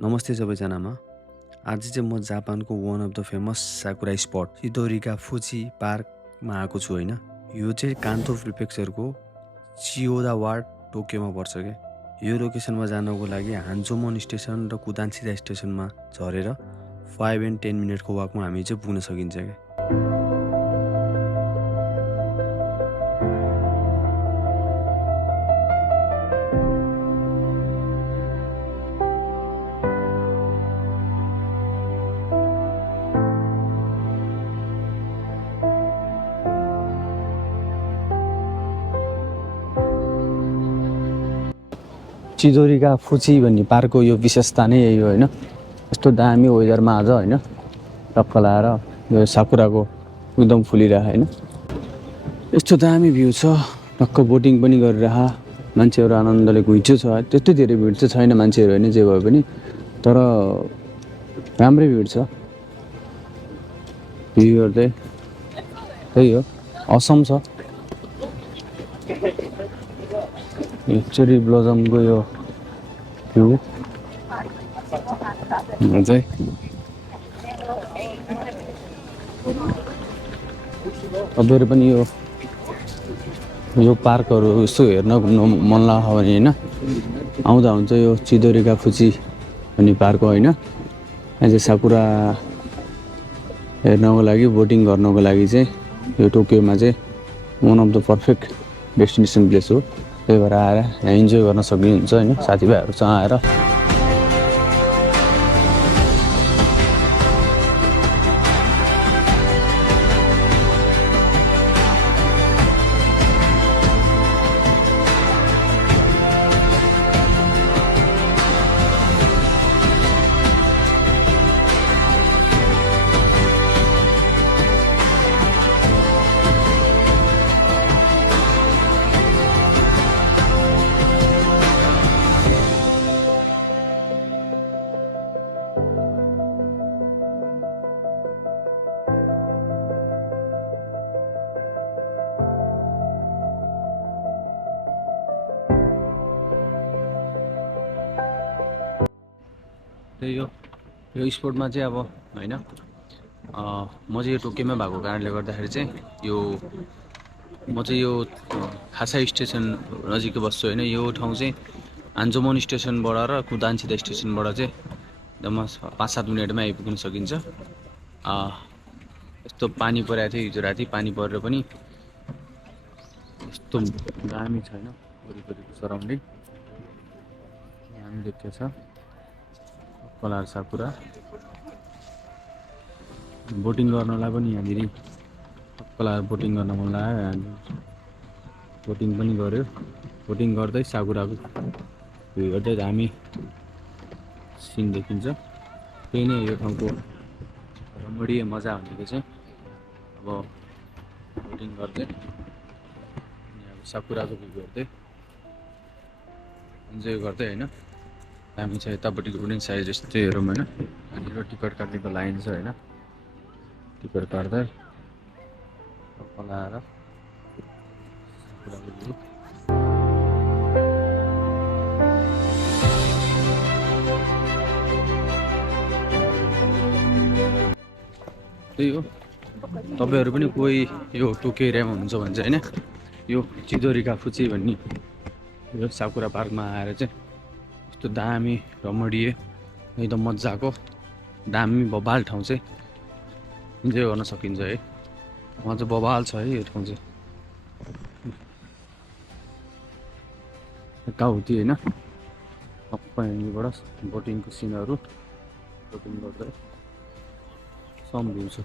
नमस्ते सबैजनामा। आज चाहिँ म जापानको one of the famous sakura spot चिदोरीका फुजी पार्कमा आएको छु होइन। यो चाहिँ कान्तो प्रिफेक्चरको चियोदा वार्ड टोकियोमा पर्छ के। यो लोकेसनमा जानको लागि हान्जोमन स्टेसन र कुदान्सिदा स्टेसनमा झरेर 5 and 10 मिनटको वाकमा हामी चाहिँ पुग्न सकिन्छ के। चिदोरीका फुची भन्ने पार्कको यो विशेषता नै यही हो होइन। यस्तो दामी वेदरमा आज होइन, टक्क लाएर यो साकुराको एकदम फुलिरह होइन। यस्तो दामी भ्यू छ, टक्क बोटिङ पनि गरिरह, मान्छेहरू आनन्दले घुइँचो छ। त्यस्तै धेरै भिड चाहिँ छैन मान्छेहरू होइन, जे भए पनि, तर राम्रै भिड छ। भ्यूहरू चाहिँ त्यही हो, असम छ। चेरी ब्लोजमको यो भ्यू चाहिँ तपाईँहरू पनि यो पार्कहरू यसो हेर्न घुम्न मन लाग्यो भने होइन, आउँदा हुन्छ यो चिदोरीका फुची भन्ने पार्क होइन। यहाँ चाहिँ साकुरा हेर्नको लागि, बोटिङ गर्नको लागि चाहिँ यो टोकियोमा चाहिँ one of the perfect destination place हो। त्यही भएर आएर यहाँ इन्जोय गर्न सक्नुहुन्छ होइन, साथीभाइहरूसँग आएर। त्यही हो, यो स्पोर्टमा चाहिँ अब होइन, म चाहिँ यो टोकियोमा भएको कारणले गर्दाखेरि चाहिँ म चाहिँ यो खासा स्टेसन नजिकै बस्छु होइन। यो ठाउँ चाहिँ हान्जोमन स्टेसनबाट र कुदान्सिदा स्टेसनबाट चाहिँ एकदम 5-7 मिनटमा आइपुग्न सकिन्छ। यस्तो पानी परेको थियो हिजो राति, पानी परेर पनि यस्तो दामी छैन वरिपरिको सराउन्डिङ दामी देखिएको छ। कलार साकुरा बोटिङ गर्नलाई पनि यहाँनिर कलार बोटिङ गर्न मन लाग्यो। बोटिङ पनि गऱ्यो, बोटिङ गर्दै साकुराको भ्यू हेर्दै दामी सिन देखिन्छ। त्यही नै यो ठाउँको रमणीय मजा भनेको चाहिँ अब बोटिङ गर्दै अब साकुराको भ्यू हेर्दै इन्जोय गर्दै होइन। हामी चाहिँ यतापट्टिको पनि साइज यस्तै हेरौँ होइन। यहाँनिर टिकट काट्नेको लाइन छ होइन, टिकट काट्दै लाएर त्यही हो। तपाईँहरू पनि कोही यो टोकियो एरियामा हुनुहुन्छ भने चाहिँ होइन, यो चिदोरीका फुची भन्ने यो साकुरा पार्कमा आएर चाहिँ यस्तो दामी रमणीय एकदम मजाको दामी बबाल ठाउँ चाहिँ इन्जोय गर्न सकिन्छ है। उहाँ चाहिँ बबाल छ है यो ठाउँ चाहिँ, यताउति होइन। सबै यहाँनिरबाट बोटिङको सिनहरू, बोटिङ गर्दै सम भ्यू छ।